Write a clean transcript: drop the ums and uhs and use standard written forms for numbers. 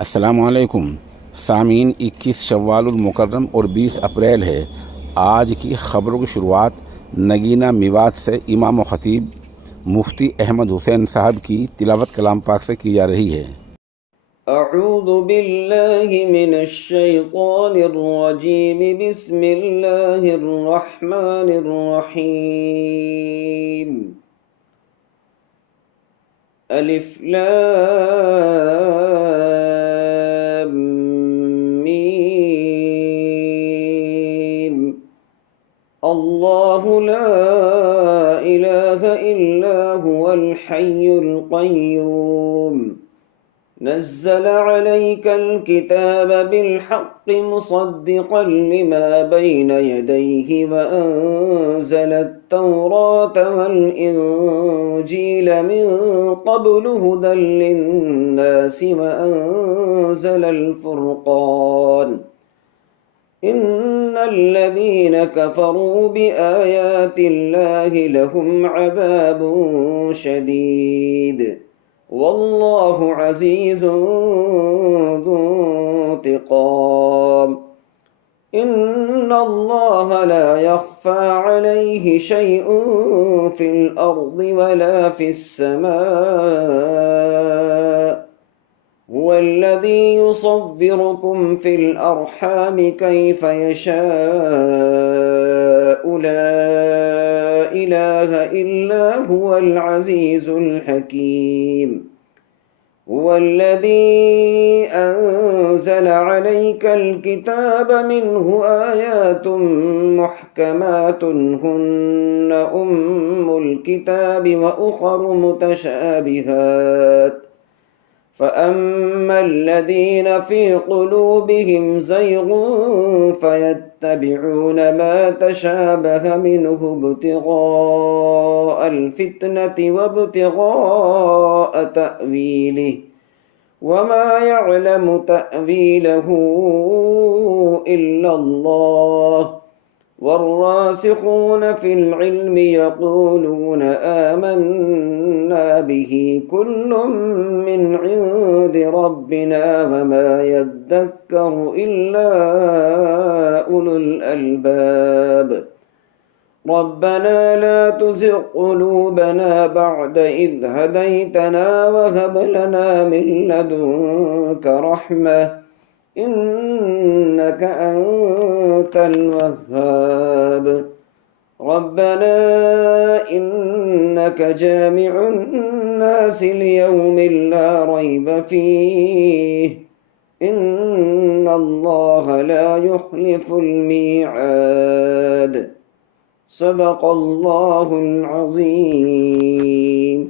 अस्सलामुअलैकुम सामीन। 21 शव्वालुल मुकर्रम और 20 अप्रैल है। आज की ख़बरों की शुरुआत नगीना मेवात से इमाम व ख़तीब मुफ्ती अहमद हुसैन साहब की तिलावत कलाम पाक से की जा रही है। अऊज़ु बिल्लाहि मिनश शैतानिर रजीम। बिस्मिल्लाहिर रहमानिर रहीम। अलिफ लाम मीम। अल्लाहु ला इलाहा इल्ला हुवल हय्युल क़य्यूम। नज़्ज़ल अलैकल किताब बिलहक़्क़ि मुसद्दिक़न लिमा बैन यदैहि व अंज़लत तौरात वल इंजील मिन क़ब्लु हुदल लिन्नासि व अंज़लल फ़ुरक़ान। इन्नल्लज़ीन कफ़रू बिआयातिल्लाहि लहुम अज़ाबुन शदीद वल्लाहु अज़ीज़ुन ज़ू इंतिक़ाम। इन्नल्लाह ला यख़फ़ा अलैहि शैउन फ़िल अर्ज़ि वला फ़िस्समाअ। हुवल्लज़ी युसव्विरुकुम फ़िल अर्हाम कैफ़ यशाअ ला इलाहा इल्ला हुवल अज़ीज़ुल हकीम। हुवल्लज़ी अंज़ल अलैकल किताब मिन्हु आयातुम मुहकमातुन हुन्न उम्मुल किताब व उख़रु मुतशाबिहात। फ़अम्मा الذين في قلوبهم زيغ فيتبعون ما تشابه منه ابتغاء الفتنة وابتغاء تأويله وما يعلم تأويله إلا الله والراسخون في العلم يقولون آمنا به كل من عند ربنا وما يذكر إلا أولو الألباب. ربنا لا تزغ قلوبنا بعد إذ هديتنا وهب لنا من لدنك رحمة إنك أنت الوهاب. ربنا إنك جامع الناس ليوم لا ريب فيه إن الله لا يخلف الميعاد. صدق الله العظيم.